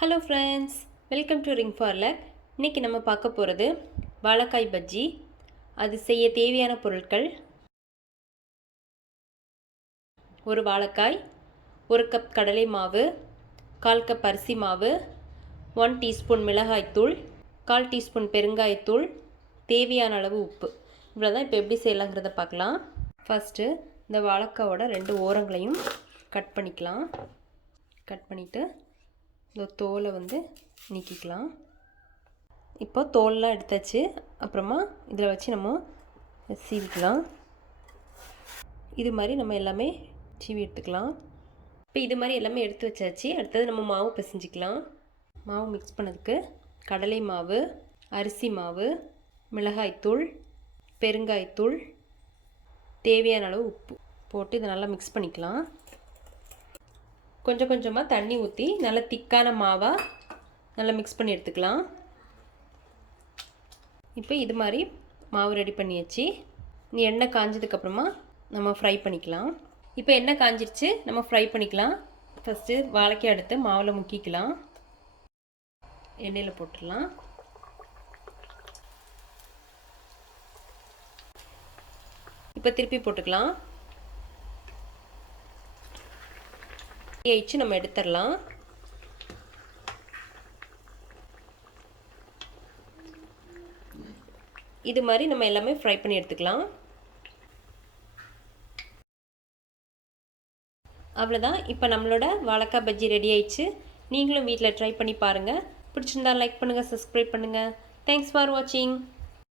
Hello friends, welcome to ring for luck. இன்றைக்கி நம்ம பார்க்க போகிறது வாழைக்காய் பஜ்ஜி. அது செய்ய தேவையான பொருட்கள்: ஒரு வாழைக்காய், 1 கப் கடலை மாவு, 1/4 கப் அரிசி மாவு, 1 டீஸ்பூன் மிளகாய்த்தூள், 1/4 டீஸ்பூன் பெருங்காயத்தூள், தேவையான அளவு உப்பு. இவ்வளோ தான். இப்போ எப்படி செய்யலாங்கிறத பார்க்கலாம். ஃபஸ்ட்டு இந்த வாழைக்காயோட 2 ஓரங்களையும் கட் பண்ணிக்கலாம். கட் பண்ணிவிட்டு இந்த தோலை நீக்கிக்கலாம். இப்போ தோல்லாம் எடுத்தாச்சு. அப்புறமா இதில் வச்சு நம்ம சீவிக்கலாம். இது மாதிரி நம்ம எல்லாமே சீவி எடுத்துக்கலாம். இப்போ இது மாதிரி எல்லாமே எடுத்து வச்சாச்சு. அடுத்தது நம்ம மாவு பிசைஞ்சிக்கலாம். மாவு மிக்ஸ் பண்ணதுக்கு கடலை மாவு, அரிசி மாவு, மிளகாய்த்தூள், பெருங்காயத்தூள், தேவையான அளவு உப்பு போட்டு இதை நல்லா மிக்ஸ் பண்ணிக்கலாம். கொஞ்சம் கொஞ்சமாக தண்ணி ஊற்றி நல்லா திக்கான மாவாக நல்லா மிக்ஸ் பண்ணி எடுத்துக்கலாம். இப்போ இது மாதிரி மாவு ரெடி பண்ணியாச்சு. எண்ணெய் காஞ்சதுக்கப்புறமா நம்ம ஃப்ரை பண்ணிக்கலாம். இப்போ எண்ணெய் காஞ்சிருச்சு, நம்ம ஃப்ரை பண்ணிக்கலாம். ஃபஸ்ட்டு வாழைக்காய் எடுத்து மாவில் முக்கிக்கலாம். எண்ணெயில் போட்டுடலாம். இப்போ திருப்பி போட்டுக்கலாம். ஆயிடுச்சு, நம்ம எடுத்துடலாம். இது மாதிரி நம்ம எல்லாமே ஃப்ரை பண்ணி எடுத்துக்கலாம். அவ்வளோதான். இப்போ நம்மளோட வாழைக்காய் பஜ்ஜி ரெடி ஆயிடுச்சு. நீங்களும் வீட்டில் ட்ரை பண்ணி பாருங்கள். பிடிச்சிருந்தா லைக் பண்ணுங்கள், சப்ஸ்கிரைப் பண்ணுங்கள். தேங்க்ஸ் ஃபார் வாட்சிங்.